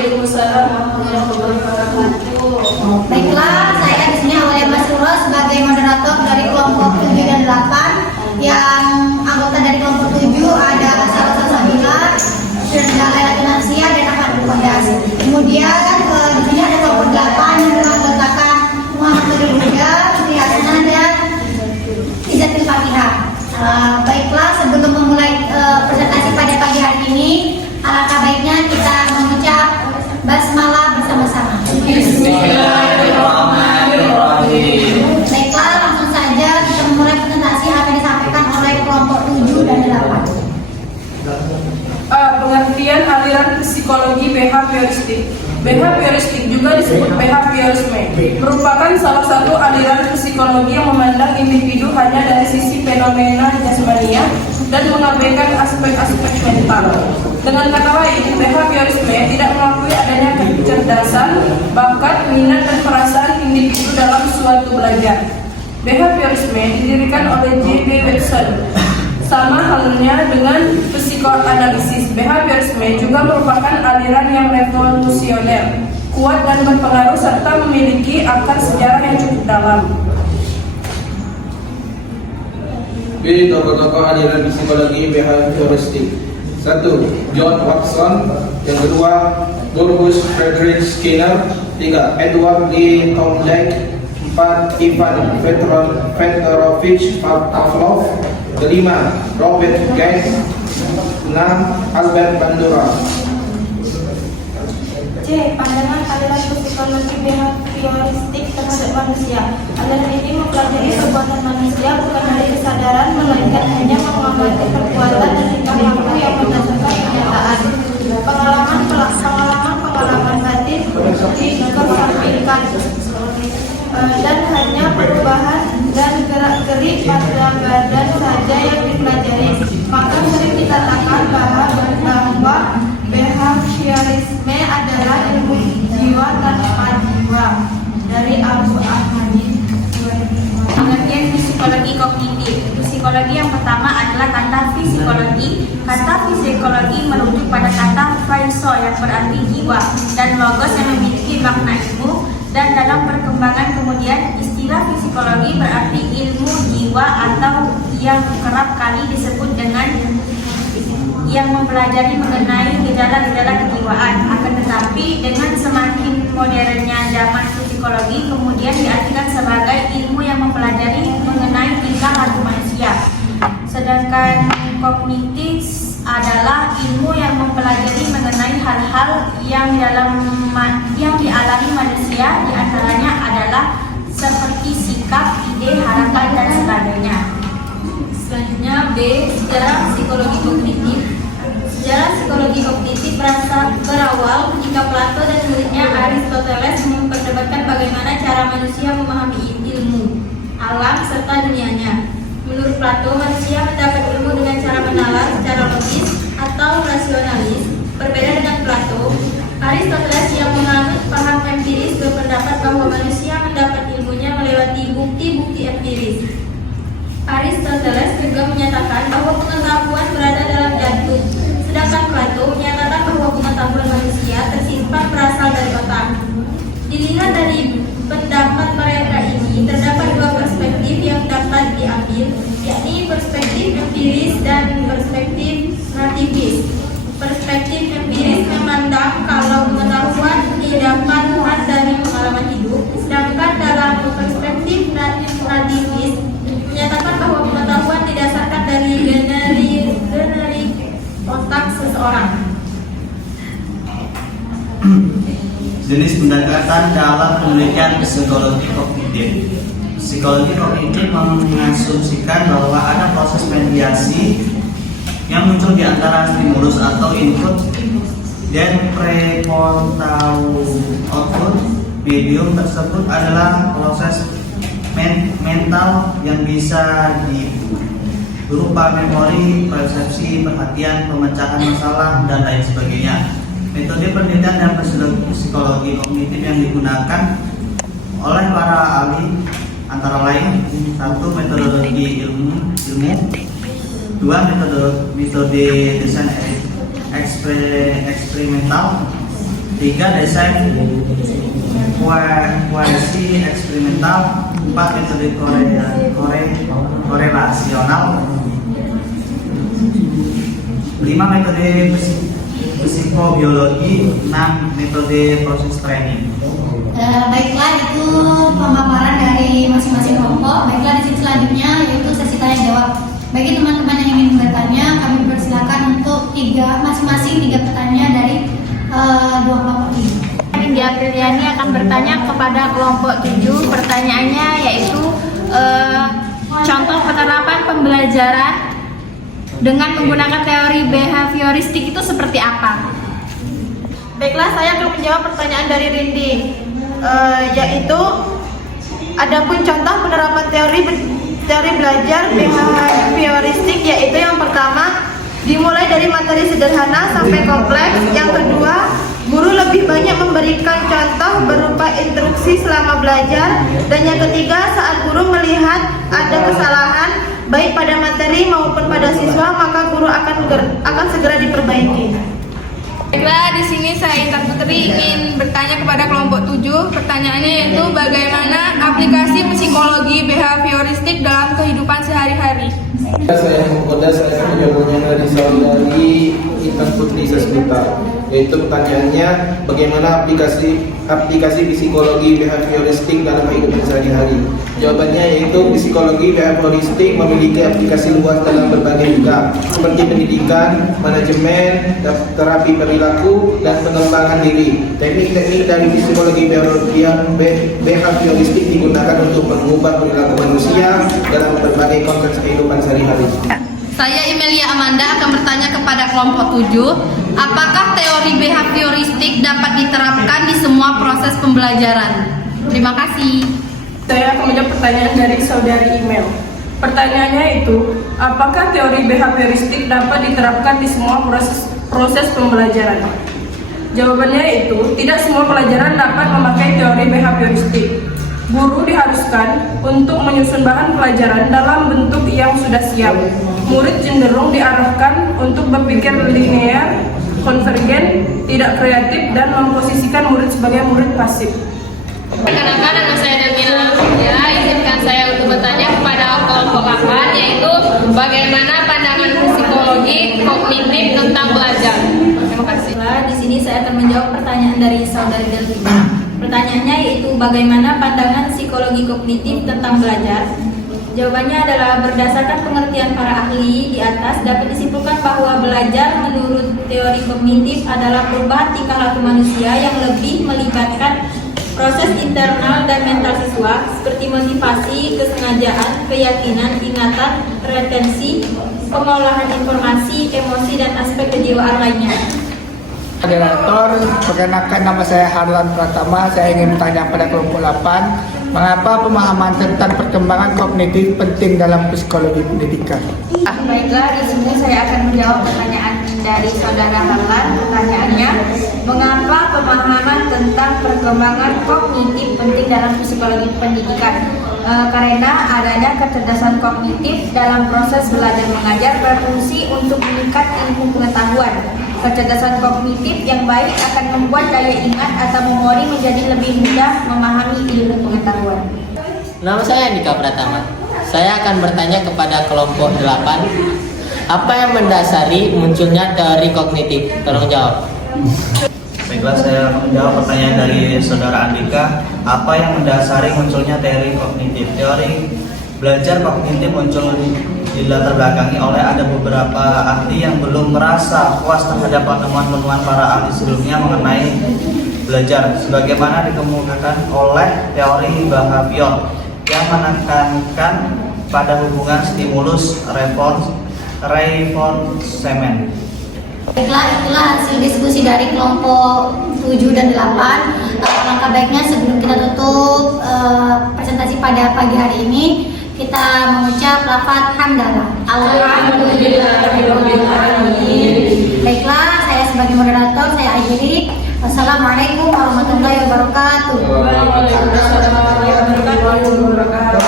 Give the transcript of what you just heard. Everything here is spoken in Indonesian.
Waalaikumsalam warahmatullahi wabarakatuh. Baiklah, saya di sini oleh Mas Suro sebagai moderator dari kelompok 7 dan 8. Yang anggota dari kelompok 7 ada Salsa Sabila, Firda Laila Nasia, dan Ahmad Bukodas. Kemudian di sini ada kelompok 8 yang beranggotakan Muhammad Nurul Huda, Sri Hasna, dan Izzatul Fatihah. Baiklah, sebelum memulai presentasi pada pagi hari ini, alangkah baiknya kita mengucap basmalah bersama-sama. Bismillahirrahmanirrahim. Baiklah, langsung saja kita memulai presentasi apa yang disampaikan oleh kelompok 7 dan 8. Pengertian aliran psikologi behavioristik. Behavioristik juga disebut behaviorisme, merupakan salah satu aliran psikologi yang memandang individu hanya dari sisi fenomena jasmania dan mengabaikan aspek-aspek mental. Dengan kata lain, behaviorisme tidak mengakui adanya kecerdasan, bakat, minat, dan perasaan individu dalam suatu belajar. Behaviorisme didirikan oleh J.B. Watson. Sama halnya dengan psikoanalisis, behaviorisme juga merupakan aliran yang revolusioner, kuat dan berpengaruh serta memiliki akar sejarah yang cukup dalam. B. Tokoh-tokoh aliran psikologi behavioristik. 1. John Watson. Yang kedua, Burgos Frederick Skinner. 3. Edward Lee Thorndike. 4. Ivan Fedорович Pavlov. 5. Robert Gates. 6. Albert Bandura. C. Pandangan aliran psikologi behavioristik terhadap manusia. Aliran ini mempelajari perbuatan manusia bukan dari kesadaran, melainkan hanya mengamati perbuatan dan tingkah laku yang berdasarkan kenyataan. Pengalaman batin dikesampingkan dan hanya perubahan dan gerak-gerik pada badan saja yang dipelajari. Maka sering dikatakan bahwa behaviorisme adalah ilmu jiwa tanpa jiwa. Dari Abu Ahmadi. Pengertian psikologi kognitif. Psikologi yang pertama adalah kata fisikologi. Kata fisikologi merujuk pada kata phaiso yang berarti jiwa dan logos yang memiliki makna ilmu. Dan dalam perkembangan kemudian istilah psikologi berarti ilmu jiwa atau yang kerap kali disebut dengan yang mempelajari mengenai gejala-gejala kejiwaan. Akan tetapi dengan semakin modernnya zaman psikologi kemudian diartikan sebagai ilmu yang mempelajari mengenai tingkah laku manusia. Sedangkan kognitif adalah ilmu yang mempelajari mengenai hal-hal yang dialami manusia, diantaranya adalah seperti sikap, ide, harapan, dan sebagainya. Selanjutnya B. Sejarah psikologi kognitif. Sejarah psikologi kognitif berawal ketika Plato dan muridnya Aristoteles memperdebatkan bagaimana cara manusia memahami ilmu, alam, serta dunianya. Menurut Plato, manusia mendapat ilmu dengan cara menalar secara logis atau rasionalis. Berbeda dengan Plato, Aristoteles yang menganut paham empiris berpendapat bahwa manusia mendapat ilmunya melewati bukti-bukti empiris. Aristoteles juga menyatakan bahwa pengetahuan berada dalam jantung, sedangkan Plato menyatakan bahwa pengetahuan manusia tersimpan berasal dari otak. Dilihat dari pendapat mereka ini, terdapat dua perspektif yang dapat diambil, yakni perspektif empiris dan perspektif nativis. Perspektif empiris memandang kalau pengetahuan didapatkan dari pengalaman hidup, sedangkan dalam perspektif nativis menyatakan bahwa pengetahuan didasarkan dari generik otak seseorang. Jenis pendekatan dalam penelitian psikologi kognitif. Psikologi kognitif mengasumsikan bahwa ada proses mediasi yang muncul di antara stimulus atau input dan prefrontal output. Medium tersebut adalah proses mental yang bisa berupa memori, persepsi, perhatian, pemecahan masalah, dan lain sebagainya. Metode penelitian dan psikologi kognitif yang digunakan oleh para ahli antara lain: 1. Metodologi ilmu, 2. Metode desain eksperimental, 3. Desain kualisi eksperimental. 4. Metode korelasional. 5. Metode psikobiologi. 6. Metode proses training. Baiklah, itu pemaparan dari masing-masing kelompok. Baiklah, di sini selanjutnya yaitu sesi tanya jawab. Bagi teman-teman yang ingin bertanya, kami persilakan untuk masing-masing 3 pertanyaan dari 2 kelompok ini. India Apriliani akan bertanya kepada kelompok 7. Pertanyaannya yaitu contoh penerapan pembelajaran dengan menggunakan teori behavioristik itu seperti apa? Baiklah, saya akan menjawab pertanyaan dari Rindi, yaitu adapun contoh penerapan teori belajar behavioristik, yaitu yang pertama dimulai dari materi sederhana sampai kompleks. Yang kedua, guru lebih banyak memberikan contoh berupa instruksi selama belajar. Dan yang ketiga, saat guru melihat ada kesalahan baik pada materi maupun pada siswa, maka guru akan segera diperbaiki. Baiklah, di sini saya Intan Putri ingin bertanya kepada kelompok 7. Pertanyaannya yaitu bagaimana aplikasi psikologi behavioristik dalam kehidupan sehari-hari? Saya akan menjawabnya dari saudari Intan Putri Sasmita. Yaitu pertanyaannya bagaimana aplikasi psikologi behavioristik dalam kehidupan sehari-hari. Jawabannya yaitu psikologi behavioristik memiliki aplikasi luas dalam berbagai bidang seperti pendidikan, manajemen, terapi perilaku, dan pengembangan diri. Teknik-teknik dari psikologi behavioristik digunakan untuk mengubah perilaku manusia dalam berbagai konteks kehidupan sehari-hari. Saya Imelia Amanda akan bertanya kepada kelompok 7, apakah teori behavioristik dapat diterapkan di semua proses pembelajaran? Terima kasih. Saya akan menjawab pertanyaan dari saudari Email. Pertanyaannya itu, apakah teori behavioristik dapat diterapkan di semua proses pembelajaran? Jawabannya itu, tidak semua pelajaran dapat memakai teori behavioristik. Guru diharuskan untuk menyusun bahan pelajaran dalam bentuk yang sudah siap. Murid cenderung diarahkan untuk berpikir linear, konvergen, tidak kreatif, dan memposisikan murid sebagai murid pasif. Perkenalkan, nama saya Damila. Izinkan saya untuk bertanya kepada kelompok 8, yaitu bagaimana pandangan psikologi kognitif tentang belajar. Terima kasih. Di sini saya akan menjawab pertanyaan dari saudari Delvina. Pertanyaannya yaitu bagaimana pandangan psikologi kognitif tentang belajar? Jawabannya adalah berdasarkan pengertian para ahli di atas dapat disimpulkan bahwa belajar menurut teori kognitif adalah perubahan tingkah laku manusia yang lebih melibatkan proses internal dan mental siswa seperti motivasi, kesengajaan, keyakinan, ingatan, retensi, pengolahan informasi, emosi, dan aspek kejiwaan lainnya. Moderator, perkenalkan nama saya Harlan Pratama. Saya ingin bertanya pada kelompok 8, mengapa pemahaman tentang perkembangan kognitif penting dalam psikologi pendidikan? Baiklah, di sini saya akan menjawab pertanyaan dari saudara Harlan. Pertanyaannya, mengapa pemahaman tentang perkembangan kognitif penting dalam psikologi pendidikan? Karena adanya kecerdasan kognitif dalam proses belajar mengajar berfungsi untuk meningkat ilmu pengetahuan. Kecerdasan kognitif yang baik akan membuat daya ingat atau memori menjadi lebih mudah memahami ilmu pengetahuan. Nama saya Andika Pratama. Saya akan bertanya kepada kelompok 8, apa yang mendasari munculnya teori kognitif? Tolong jawab. Baiklah, saya akan menjawab pertanyaan dari saudara Andika. Apa yang mendasari munculnya teori kognitif? Teori belajar kognitif muncul dilatar belakangi oleh ada beberapa ahli yang belum merasa puas terhadap penemuan-penemuan para ahli sebelumnya mengenai belajar, sebagaimana dikemukakan oleh teori behavior yang menekankan pada hubungan stimulus reinforcement. Baiklah, itulah hasil diskusi dari kelompok 7 dan 8. Langkah baiknya sebelum kita tutup presentasi pada pagi hari ini, kita mengucap lafaz hamdalah. Alhamdulillahirobbilalamin. Baiklah, saya sebagai moderator saya akhiri. Wassalamualaikum warahmatullahi wabarakatuh. Waalaikumsalam warahmatullahi wabarakatuh.